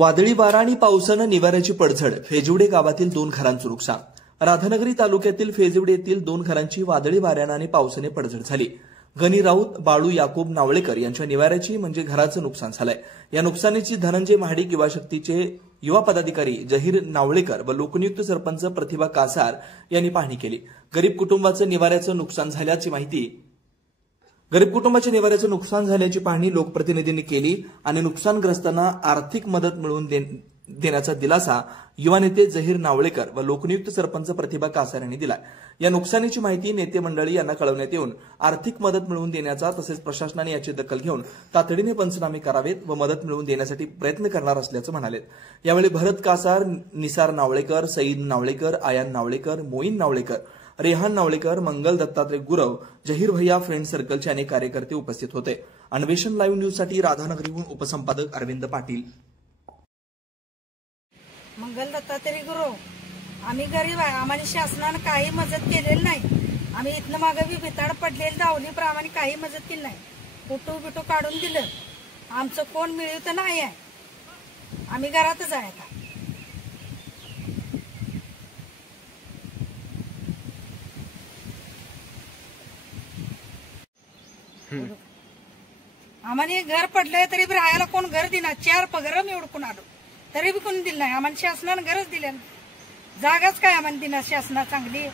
वादळी वारा आणि पावसानं निवाऱ्याची पडझड, फेजिवडे गावातील 2 घरांचं नुकसान. राधानगरी तालुक्यातील फेजिवडे येथील 2 घरांची वादळी वाऱ्यानं आणि पावसाने पडझड झाली. गणी राऊत, बाळू याकूब नावळेकर यांच्या निवाऱ्याची म्हणजे घराचं नुकसान झालंय. या नुकसानीची धनंजय महाडिक युवा शक्तीचे युवा पदाधिकारी जहीर नावळेकर व लोकनियुक्त सरपंच प्रतिभा कासार यांनी पाहणी केली. गरीब कुटुंबाचं निवाऱ्याचं नुकसान झाल्याची पाहणी लोकप्रतिनिधींनी केली आणि नुकसानग्रस्तांना आर्थिक मदत मिळवून देण्याचा दिलासा युवा नेते जहीर नावळेकर व लोकनियुक्त सरपंच प्रतिभा कासार यांनी दिला. या नुकसानीची माहिती नेते मंडळी यांना कळवण्यात येऊन आर्थिक मदत मिळवून देण्याचा तसेच प्रशासनाने याची दखल घेऊन तातडीने पंचनामे करावेत व मदत मिळवून देण्यासाठी प्रयत्न करणार असल्याचं म्हणाले. यावेळी भरत कासार, निसार नावळेकर, सईद नावळेकर, आयान नावळेकर, मोईन नावळेकर, रेहान नावळेकर, मंगल दत्तात्रय गुरव, जहीर भैया फ्रेंड सर्कलचे अनेक कार्यकर्ते उपस्थित होते. अन्वेषण लाईव्ह न्यूजसाठी राधानगरीहून उपसंपादक अरविंद पाटील. मंगल दत्तात्रय गुरव, आम्ही गरीब आहे. आम्हाला शासनानं काही मदत केलेली नाही. आम्ही इथनं मागे बी भिताड पडलेली दावली पण आम्हाला काही मदत केली नाही. फोटो बिटो काढून दिलं. आमचं कोण मिळवत नाही आहे. आम्ही घरातच आहे आता. आम्हाला घर पडलंय तरी बी राहायला कोण घर दिना. 4 पगार मी उडकून आलो तरी बी कोणी दिलं नाही. आम्हाला शासनानं घरच दिल्या. जागाच काय आम्हाला दिना शासना चांगली.